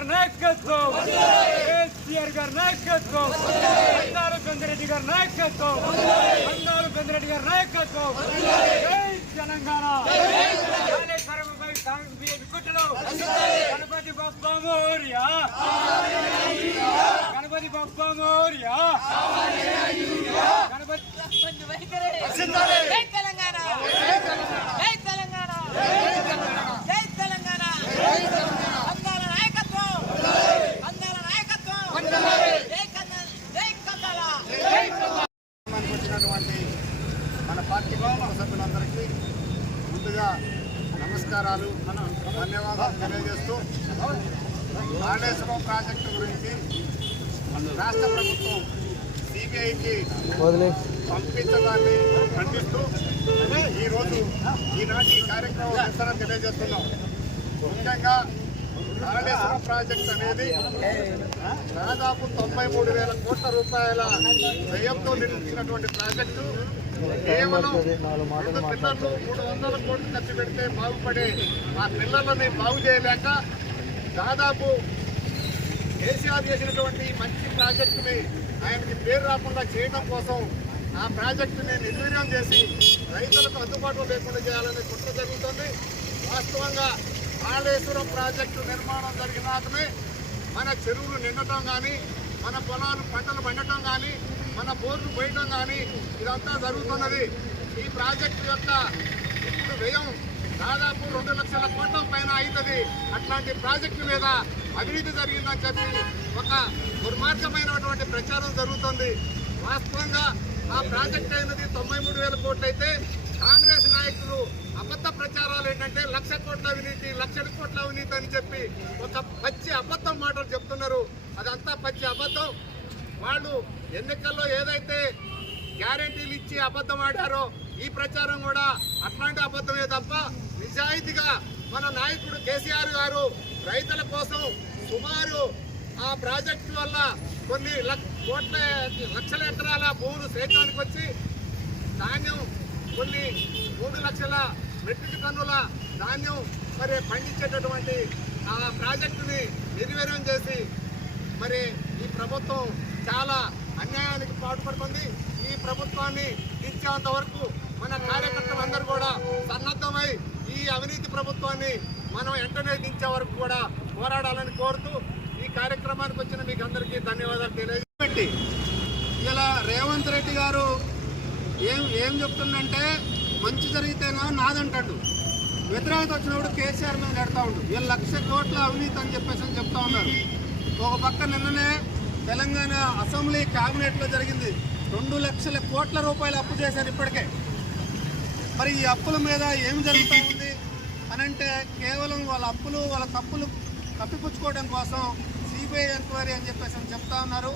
గారి నాయకత్వం. కేసీఆర్ గారి నాయకత్వం. బండారు గంగిరెడ్డి గారి నాయకత్వం. బండారు గంగిరెడ్డి గారి నాయకత్వం. జై తెలంగాణ. గణపతి బప్ప మోరియా గణపతి బప్ప మోరియా గణపతి జై తెలంగాణ జై తెలంగాణ జై తెలంగాణ అందాల నాయకత్వం అందాల నాయకత్వం జై కన్నడ జై కన్నడ మనకు వచ్చినటువంటి మన పార్టీ కుటుంబ సభ్యులందరికీ ముందుగా నమస్కారాలు. ధన్యవాదాలు తెలియజేస్తూ కాళేశ్వరం ప్రాజెక్టు గురించి రాష్ట్ర ప్రభుత్వం సిబిఐకి పంపించడాన్ని ఖండిస్తూ ఈరోజు ఈనాటి ఈ కార్యక్రమం నిరసన తెలియజేస్తున్నాం. ముఖ్యంగా కాళేశ్వరం ప్రాజెక్ట్ అనేది దాదాపు తొంభై మూడు వేల కోట్ల రూపాయల వ్యయంతో నిర్మించినటువంటి ప్రాజెక్టు. కేవలం రెండు పిల్లలు మూడు వందల కోట్లు ఖర్చు పెడితే బాగుపడే ఆ పిల్లలని బాగు చేయలేక దాదాపు కేసీఆర్ చేసినటువంటి మంచి ప్రాజెక్టుని ఆయనకి పేరు రాకుండా చేయడం కోసం ఆ ప్రాజెక్టుని నిర్వీర్యం చేసి రైతులకు అందుబాటులో లేకుండా చేయాలనే కుట్ర జరుగుతుంది. వాస్తవంగా కాళేశ్వరం ప్రాజెక్టు నిర్మాణం జరిగినాకనే మన చెరువులు నిండటం కానీ మన పొలాలు పంటలు పండటం కానీ మన బోర్లు పోయటం కానీ ఇదంతా జరుగుతున్నది. ఈ ప్రాజెక్టు యొక్క ఇప్పుడు వ్యయం దాదాపు రెండు లక్షల కోట్ల పైన అవుతుంది. అట్లాంటి ప్రాజెక్టు మీద అవినీతి జరిగిందని చెప్పి ఒక దుర్మార్గమైనటువంటి ప్రచారం జరుగుతుంది. వాస్తవంగా ఆ ప్రాజెక్ట్ అయినది తొంభై మూడు వేల కోట్లు అయితే కాంగ్రెస్ ప్రచారాలు ఏంటంటే లక్ష కోట్ల అవినీతి లక్షల కోట్ల అవినీతి అని చెప్పి ఒక పచ్చి అబద్ధం మాటలు చెప్తున్నారు. అదంతా పచ్చి అబద్ధం. వాళ్ళు ఎన్నికల్లో ఏదైతే గ్యారెంటీలు ఇచ్చి అబద్ధం ఆడారో ఈ ప్రచారం కూడా అట్లాంటి అబద్ధమే తప్ప నిజాయితీగా మన నాయకుడు కేసీఆర్ గారు రైతుల కోసం సుమారు ఆ ప్రాజెక్టు వల్ల కొన్ని లక్- కోట్ల లక్షల ఎకరాల భూములు సేద్యానికి వచ్చి ధాన్యం కొన్ని మూడు లక్షల మెట్రిక్ టన్నుల ధాన్యం మరి పండించేటటువంటి ఆ ప్రాజెక్టుని నిర్వీర్యం చేసి మరి ఈ ప్రభుత్వం చాలా అన్యాయానికి పాటుపడుతుంది. ఈ ప్రభుత్వాన్ని తీర్చేంత వరకు మన కార్యకర్తలందరూ కూడా సన్నద్ధమై ఈ అవినీతి ప్రభుత్వాన్ని మనం వెంటనే దించే వరకు కూడా పోరాడాలని కోరుతూ ఈ కార్యక్రమానికి వచ్చిన మీకు అందరికీ ధన్యవాదాలు తెలియజేయండి ఇలా రేవంత్ రెడ్డి గారు ఏం ఏం చెప్తుందంటే మంచి జరిగితేనా నాదంటాడు. వ్యతిరేకత వచ్చినప్పుడు కేసీఆర్ మీద నెడతా ఉండు. వీళ్ళు లక్ష కోట్ల అవినీతి అని చెప్పేసి అని చెప్తా ఉన్నారు. ఒక పక్క నిన్ననే తెలంగాణ అసెంబ్లీ క్యాబినెట్లో జరిగింది. రెండు లక్షల కోట్ల రూపాయలు అప్పు చేశారు ఇప్పటికే. మరి ఈ అప్పుల మీద ఏం జరుగుతూ ఉంది? అని అంటే కేవలం వాళ్ళ అప్పులు వాళ్ళ తప్పులు కప్పిపుచ్చుకోవడం కోసం సిబిఐ ఎంక్వైరీ అని చెప్పేసి అని చెప్తా ఉన్నారు.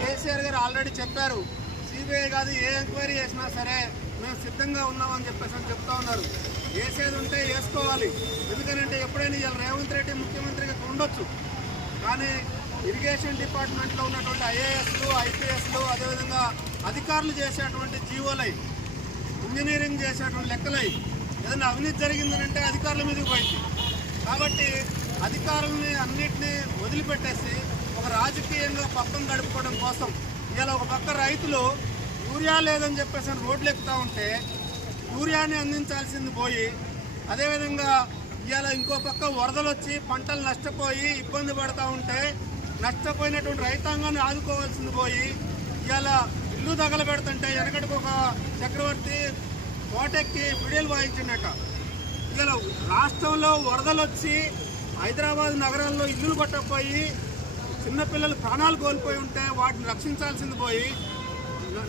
కేసీఆర్ గారు ఆల్రెడీ చెప్పారు. సిబిఐ కాదు ఏ ఎంక్వైరీ చేసినా సరే మేము సిద్ధంగా ఉన్నామని చెప్పేసి అని చెప్తా ఉన్నారు. వేసేది ఉంటే వేసుకోవాలి. ఎందుకంటే ఎప్పుడైనా ఇవాళ రేవంత్ రెడ్డి ముఖ్యమంత్రిగా ఉండొచ్చు. కానీ ఇరిగేషన్ డిపార్ట్మెంట్లో ఉన్నటువంటి ఐఏఎస్లు ఐపీఎస్లు అదేవిధంగా అధికారులు చేసేటువంటి జీవోలై ఇంజనీరింగ్ చేసేటువంటి లెక్కలై ఏదైనా అవినీతి జరిగిందనంటే అధికారుల మీదకి పోయింది. కాబట్టి అధికారులని అన్నిటినీ వదిలిపెట్టేసి ఒక రాజకీయంగా పక్కన గడుపుకోవడం కోసం ఇలా ఒక పక్క రైతులు యూరియా లేదని చెప్పేసి రోడ్లు ఎక్కుతూ ఉంటే యూరియాని అందించాల్సింది పోయి అదేవిధంగా ఇవాళ ఇంకో పక్క వరదలు వచ్చి పంటలు నష్టపోయి ఇబ్బంది పడతా ఉంటే నష్టపోయినటువంటి రైతాంగాన్ని ఆదుకోవాల్సింది పోయి ఇవాళ ఇల్లు తగలబెడుతుంటే వెనకటికి ఒక చక్రవర్తి కోటెక్కి పిడియలు వాయించిండట. ఇవాళ రాష్ట్రంలో వరదలు వచ్చి హైదరాబాద్ నగరంలో ఇల్లులు కొట్టకపోయి చిన్నపిల్లలు ప్రాణాలు కోల్పోయి ఉంటే వాటిని రక్షించాల్సింది పోయి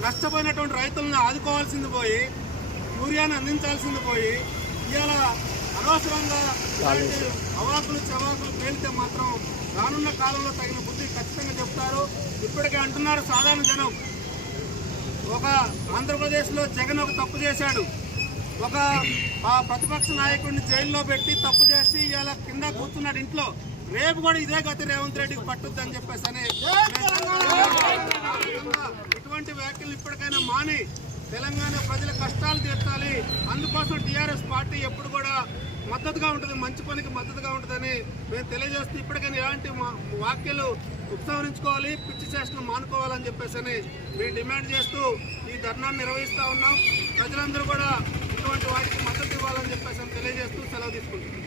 నష్టపోయినటువంటి రైతులను ఆదుకోవాల్సింది పోయి యూరియాను అందించాల్సింది పోయి ఇవాళ అనవసరంగా ఇలాంటి అవాకులు చవాకులు పేలితే మాత్రం రానున్న కాలంలో తగిన బుద్ధి ఖచ్చితంగా చెప్తారు. ఇప్పటికే అంటున్నారు సాధారణ జనం. ఒక ఆంధ్రప్రదేశ్లో జగన్ ఒక తప్పు చేశాడు. ఒక ఆ ప్రతిపక్ష నాయకుడిని జైల్లో పెట్టి తప్పు చేసి ఇవాళ కింద కూర్చున్నాడు ఇంట్లో. రేపు కూడా ఇదే గతి రేవంత్ రెడ్డికి పట్టుద్దని చెప్పేసి అని ఇటువంటి వ్యాఖ్యలు ఇప్పటికైనా మాని తెలంగాణ ప్రజల కష్టాలు తీర్చాలి. అందుకోసం టీఆర్ఎస్ పార్టీ ఎప్పుడు కూడా మద్దతుగా ఉంటుంది మంచి పనికి మద్దతుగా ఉంటుందని మేము తెలియజేస్తూ ఇప్పటికైనా ఇలాంటి మా- వ్యాఖ్యలు ఉపసంహరించుకోవాలి పిచ్చి చేష్టలు మానుకోవాలని చెప్పేసి అని మేము డిమాండ్ చేస్తూ ఈ ధర్నాన్ని నిర్వహిస్తూ ఉన్నాం. ప్రజలందరూ కూడా ఇటువంటి వాటికి మద్దతు ఇవ్వాలని చెప్పేసి తెలియజేస్తూ సెలవు తీసుకుంటున్నాం.